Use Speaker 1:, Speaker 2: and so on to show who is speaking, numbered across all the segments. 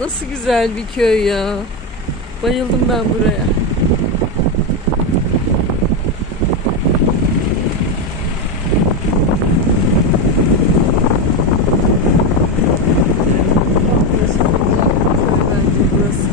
Speaker 1: Nasıl güzel bir köy ya. Bayıldım ben buraya. Burası çok güzel bir köy bence burası.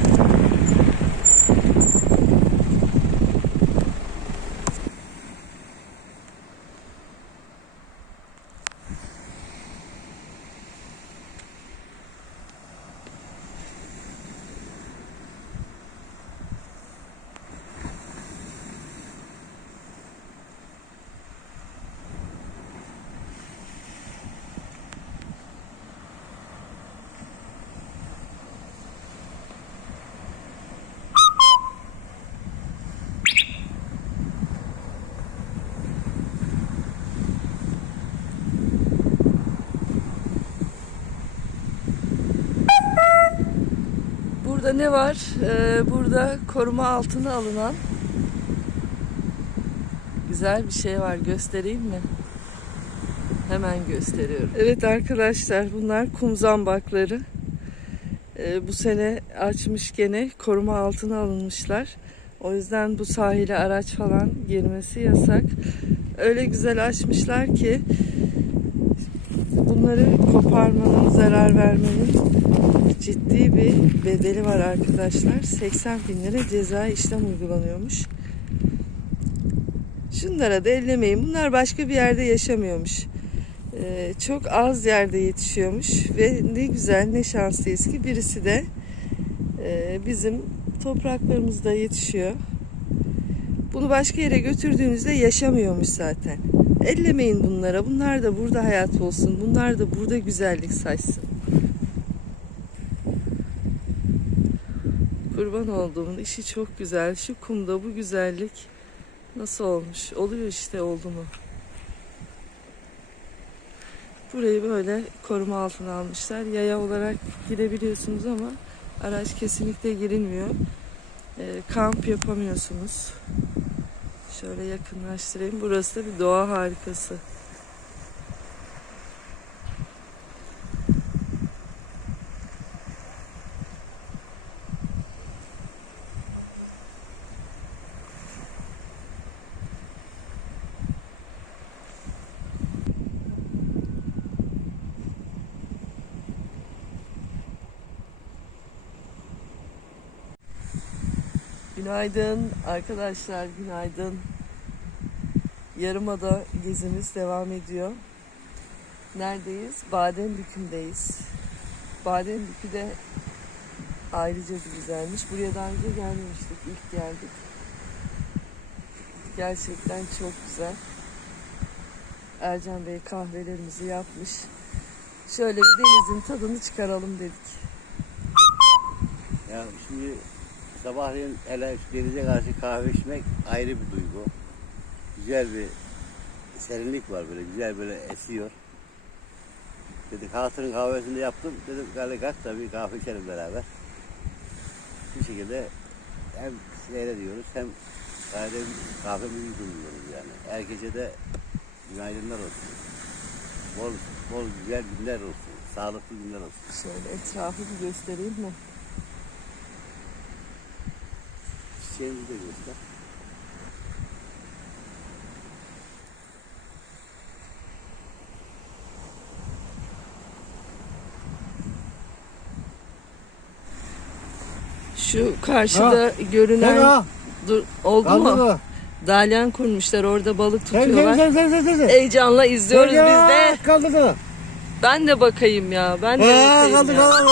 Speaker 1: Burada ne var? Ee, burada koruma altına alınan güzel bir şey var. Göstereyim mi? Hemen gösteriyorum. Evet arkadaşlar bunlar kum zambakları. Ee, bu sene açmış gene koruma altına alınmışlar. O yüzden bu sahile araç falan girmesi yasak. Öyle güzel açmışlar ki bunları koparmanın, zarar vermenin ciddi bir bedeli var arkadaşlar. 80 bin lira ceza işlem uygulanıyormuş. Şunlara da ellemeyin. Bunlar başka bir yerde yaşamıyormuş. Ee, çok az yerde yetişiyormuş ve ne güzel ne şanslıyız ki birisi de e, bizim topraklarımızda yetişiyor. Bunu başka yere götürdüğünüzde yaşamıyormuş zaten. Ellemeyin bunlara. Bunlar da burada hayat olsun. Bunlar da burada güzellik saçsın. Kurban olduğumun işi çok güzel. Şu kumda bu güzellik nasıl olmuş? Oluyor işte oldu mu? Burayı böyle koruma altına almışlar. Yaya olarak girebiliyorsunuz ama araç kesinlikle girilmiyor. Ee, kamp yapamıyorsunuz. Şöyle yakınlaştırayım. Burası da bir doğa harikası. Günaydın arkadaşlar, günaydın. Yarımada gezimiz devam ediyor. Neredeyiz? Badembükü'ndeyiz. Badembükü de ayrıca bir güzelmiş. Buraya daha önce gelmemiştik, ilk geldik. Gerçekten çok güzel. Ercan Bey kahvelerimizi yapmış. Şöyle bir denizin tadını çıkaralım dedik.
Speaker 2: Ya şimdi sabahleyin hele denize karşı kahve içmek ayrı bir duygu. Güzel bir serinlik var böyle güzel böyle esiyor. Dedik hatırın kahvesini yaptım. Dedim gel kalk da bir kahve içelim beraber. Bu şekilde hem seyrediyoruz hem kahve, kahvemizi yudumluyoruz yani. Her gece de günaydınlar olsun. Bol, bol güzel günler olsun. Sağlıklı günler olsun.
Speaker 1: Şöyle etrafı bir göstereyim mi?
Speaker 2: Çiçeğimizi de göster.
Speaker 1: Şu karşıda görünen
Speaker 3: Sena.
Speaker 1: dur oldu
Speaker 3: Kaldı
Speaker 1: mu? Dalyan kurmuşlar orada balık
Speaker 3: Sen sen
Speaker 1: tutuyorlar.
Speaker 3: sen sen sen sen. sen.
Speaker 1: Heyecanla izliyoruz
Speaker 3: Ya,
Speaker 1: biz de.
Speaker 3: Kaldırdı.
Speaker 1: Ben de bakayım ya. Ben de
Speaker 3: Ha,
Speaker 1: bakayım
Speaker 3: kaldı
Speaker 1: ya.
Speaker 3: kaldı.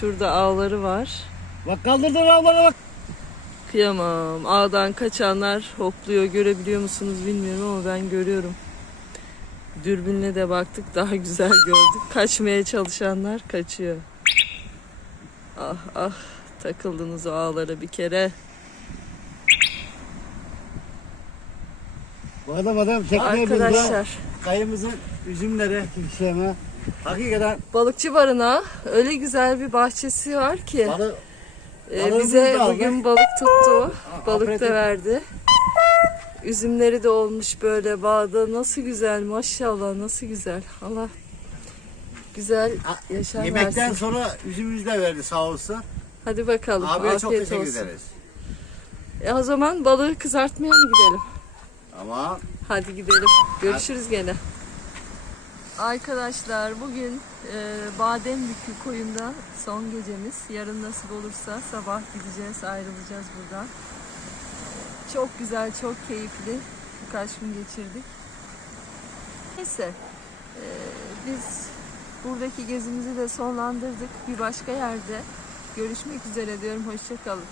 Speaker 1: Şurada ağları var.
Speaker 3: Bak kaldırdı ablara bak.
Speaker 1: Kıyamam. Ağdan kaçanlar hopluyor. Görebiliyor musunuz bilmiyorum ama ben görüyorum. Dürbünle de baktık daha güzel gördük. Kaçmaya çalışanlar kaçıyor. Ah ah takıldınız o ağlara bir kere.
Speaker 3: Bu adam adam tekneye.
Speaker 1: Arkadaşlar
Speaker 3: Kayımızın üzümleri işleme. Hakikaten
Speaker 1: balıkçı barınağı öyle güzel bir bahçesi var ki.
Speaker 3: balı balığımızı
Speaker 1: bize
Speaker 3: da
Speaker 1: bugün balık tuttu. Balık da
Speaker 3: aperatif.
Speaker 1: verdi. Üzümleri de olmuş böyle bağda. Nasıl güzel maşallah nasıl güzel. Allah güzel yaşam
Speaker 2: Yemekten
Speaker 1: versin.
Speaker 2: sonra üzümümüzü de verdi sağ olsun.
Speaker 1: Hadi bakalım.
Speaker 2: Abiye çok
Speaker 1: Afiyet
Speaker 2: teşekkür
Speaker 1: olsun.
Speaker 2: ederiz.
Speaker 1: E o zaman balığı kızartmaya mı gidelim?
Speaker 2: Ama
Speaker 1: Hadi gidelim. Görüşürüz gene. Arkadaşlar bugün e, Badembükü koyunda son gecemiz. Yarın nasip olursa sabah gideceğiz, ayrılacağız buradan. Çok güzel, çok keyifli. Birkaç gün geçirdik. Neyse, e, biz buradaki gezimizi de sonlandırdık. Bir başka yerde görüşmek üzere diyorum. Hoşçakalın.